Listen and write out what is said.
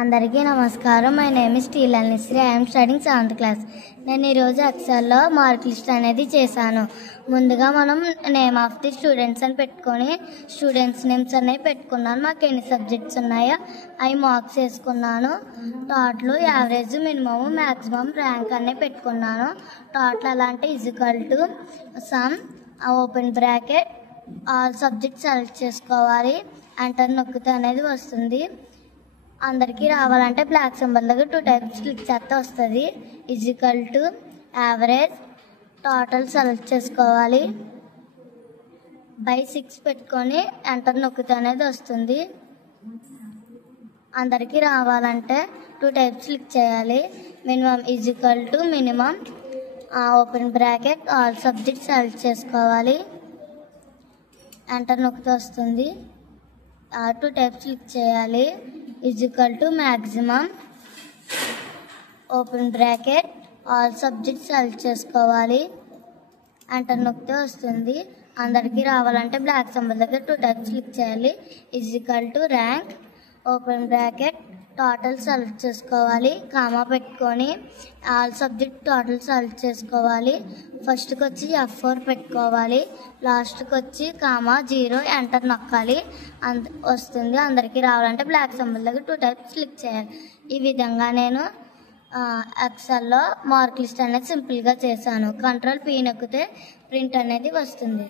అందరికీ నమస్కారం. My name is Tilanishri. I'm studying 7th class. నేను ఈరోజు ఎక్సెల్లో మార్క్ లిస్ట్ అనేది చేశాను. ముందుగా మనం నేమ్ ఆఫ్ ది స్టూడెంట్స్ అని పెట్టుకొని స్టూడెంట్స్ నేమ్స్ అనేవి పెట్టుకున్నాను. మాకు ఎన్ని సబ్జెక్ట్స్ ఉన్నాయో అవి మార్క్స్ వేసుకున్నాను. Total, average, minimum, maximum, rank అనేవి పెట్టుకున్నాను. టోటల్ ఎలా అంటే equal to some open bracket all subjects select చేసుకోవాలి. ఎంటర్ నొక్కితే అనేది వస్తుంది. అందరికీ రావాలంటే బ్లాక్ సింబల్ దగ్గర 2 టైమ్స్ క్లిక్ చేస్తే వస్తుంది. Equal to average, total select చేసుకోవాలి. బై 6 పెట్టుకొని ఎంటర్ నొక్కితే అనేది వస్తుంది. అందరికీ రావాలంటే 2 టైమ్స్ క్లిక్ చేయాలి. Minimum equal to minimum open bracket all subjects select చేసుకోవాలి. ఎంటర్ నొక్కితే వస్తుంది. 2 టైమ్స్ క్లిక్ చేయాలి. Equal to maximum open bracket all subjects select చేసుకోవాలి. ఎంటర్ నొక్కితే వస్తుంది. అందరికీ రావాలంటే బ్లాక్ సింబల్ దగ్గర 2 టైమ్స్ క్లిక్ చేయాలి. Equal to rank open bracket total select చేసుకోవాలి. కామా పెట్టుకొని ఆల్ సబ్జెక్ట్ టోటల్ సెలెక్ట్ చేసుకోవాలి. ఫస్ట్కి వచ్చి F4 పెట్టుకోవాలి. లాస్ట్కి వచ్చి కామా 0 ఎంటర్ నొక్కాలి. వస్తుంది. అందరికీ రావాలంటే బ్లాక్ సింబల్ దగ్గర 2 టైమ్స్ క్లిక్ చేయాలి. ఈ విధంగా నేను ఎక్సెల్లో మార్క్ లిస్ట్ అనేది సింపుల్గా చేశాను. Ctrl+P నొక్కితే ప్రింట్ అనేది వస్తుంది.